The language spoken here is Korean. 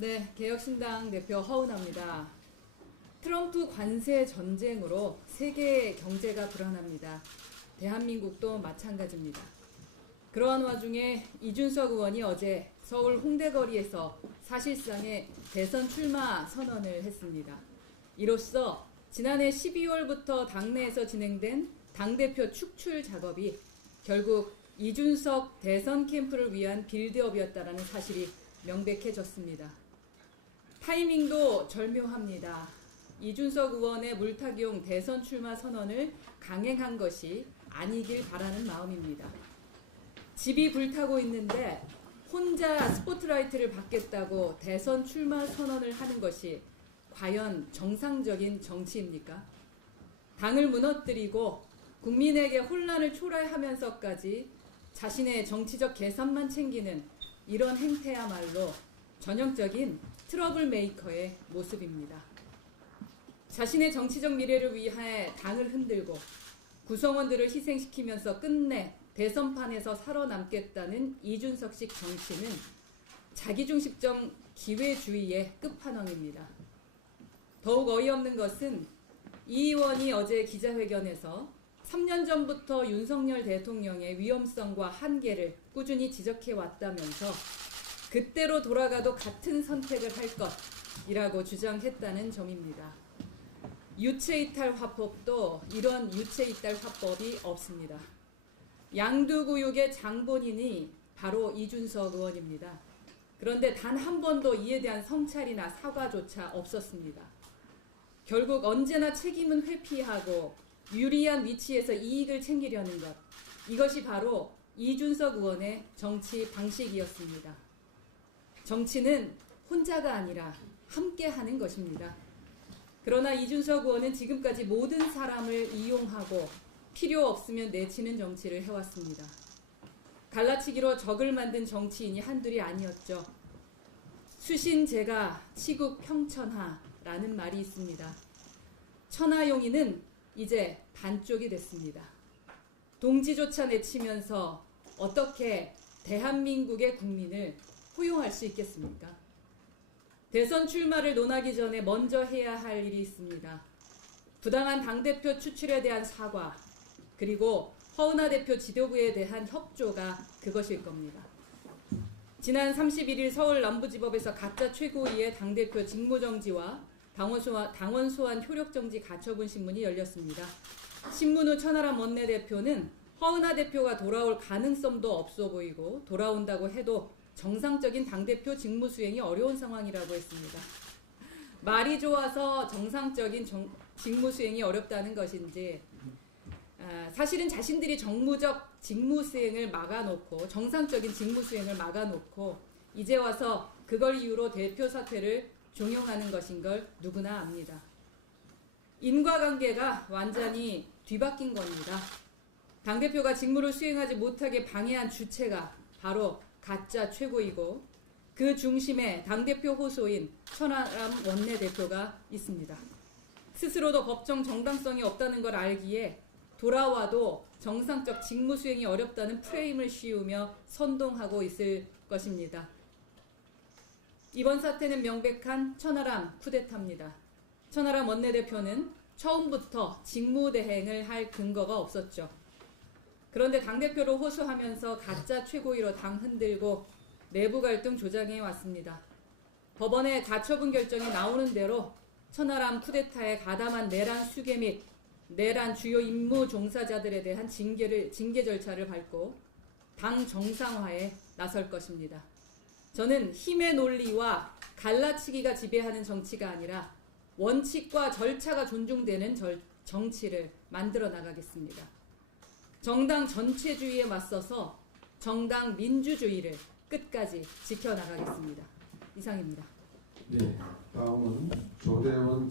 네, 개혁신당 대표 허은하입니다. 트럼프 관세 전쟁으로 세계 경제가 불안합니다. 대한민국도 마찬가지입니다. 그러한 와중에 이준석 의원이 어제 서울 홍대거리에서 사실상의 대선 출마 선언을 했습니다. 이로써 지난해 12월부터 당내에서 진행된 당대표 축출 작업이 결국 이준석 대선 캠프를 위한 빌드업이었다는 사실이 명백해졌습니다. 타이밍도 절묘합니다. 이준석 의원의 물타기용 대선 출마 선언을 강행한 것이 아니길 바라는 마음입니다. 집이 불타고 있는데 혼자 스포트라이트를 받겠다고 대선 출마 선언을 하는 것이 과연 정상적인 정치입니까? 당을 무너뜨리고 국민에게 혼란을 초래하면서까지 자신의 정치적 계산만 챙기는 이런 행태야말로 전형적인 트러블 메이커의 모습입니다. 자신의 정치적 미래를 위해 당을 흔들고 구성원들을 희생시키면서 끝내 대선판에서 살아남겠다는 이준석식 정치는 자기중심적 기회주의의 끝판왕입니다. 더욱 어이없는 것은 이 의원이 어제 기자회견에서 3년 전부터 윤석열 대통령의 위험성과 한계를 꾸준히 지적해왔다면서 그때로 돌아가도 같은 선택을 할 것이라고 주장했다는 점입니다. 유체이탈 화법도 이런 유체이탈 화법이 없습니다. 양두구육의 장본인이 바로 이준석 의원입니다. 그런데 단 한 번도 이에 대한 성찰이나 사과조차 없었습니다. 결국 언제나 책임은 회피하고 유리한 위치에서 이익을 챙기려는 것, 이것이 바로 이준석 의원의 정치 방식이었습니다. 정치는 혼자가 아니라 함께하는 것입니다. 그러나 이준석 의원은 지금까지 모든 사람을 이용하고 필요 없으면 내치는 정치를 해왔습니다. 갈라치기로 적을 만든 정치인이 한둘이 아니었죠. 수신제가 치국 평천하라는 말이 있습니다. 천하용인은 이제 반쪽이 됐습니다. 동지조차 내치면서 어떻게 대한민국의 국민을 포용할 수 있겠습니까? 대선 출마를 논하기 전에 먼저 해야 할 일이 있습니다. 부당한 당대표 추출에 대한 사과, 그리고 허은하 대표 지도부에 대한 협조가 그것일 겁니다. 지난 31일 서울 남부지법에서 가짜 최고위의 당대표 직무정지와 당원 소환 효력정지 가처분 신문이 열렸습니다. 신문 후 천하람 원내대표는 허은하 대표가 돌아올 가능성도 없어 보이고 돌아온다고 해도 정상적인 당대표 직무 수행이 어려운 상황이라고 했습니다. 말이 좋아서 정상적인 직무 수행이 어렵다는 것인지, 사실은 자신들이 정무적 직무 수행을 막아놓고 정상적인 직무 수행을 막아놓고 이제 와서 그걸 이유로 대표 사퇴를 종용하는 것인 걸 누구나 압니다. 인과관계가 완전히 뒤바뀐 겁니다. 당대표가 직무를 수행하지 못하게 방해한 주체가 바로 가짜 최고이고 그 중심에 당대표 호소인 천하람 원내대표가 있습니다. 스스로도 법정 정당성이 없다는 걸 알기에 돌아와도 정상적 직무 수행이 어렵다는 프레임을 씌우며 선동하고 있을 것입니다. 이번 사태는 명백한 천하람 쿠데타입니다. 천하람 원내대표는 처음부터 직무대행을 할 근거가 없었죠. 그런데 당대표로 호소하면서 가짜 최고위로 당 흔들고 내부 갈등 조장해 왔습니다. 법원의 가처분 결정이 나오는 대로 천하람 쿠데타의 가담한 내란 수괴 및 내란 주요 임무 종사자들에 대한 징계 절차를 밟고 당 정상화에 나설 것입니다. 저는 힘의 논리와 갈라치기가 지배하는 정치가 아니라 원칙과 절차가 존중되는 정치를 만들어 나가겠습니다. 정당 전체주의에 맞서서 정당 민주주의를 끝까지 지켜나가겠습니다. 이상입니다. 네, 다음은 조대원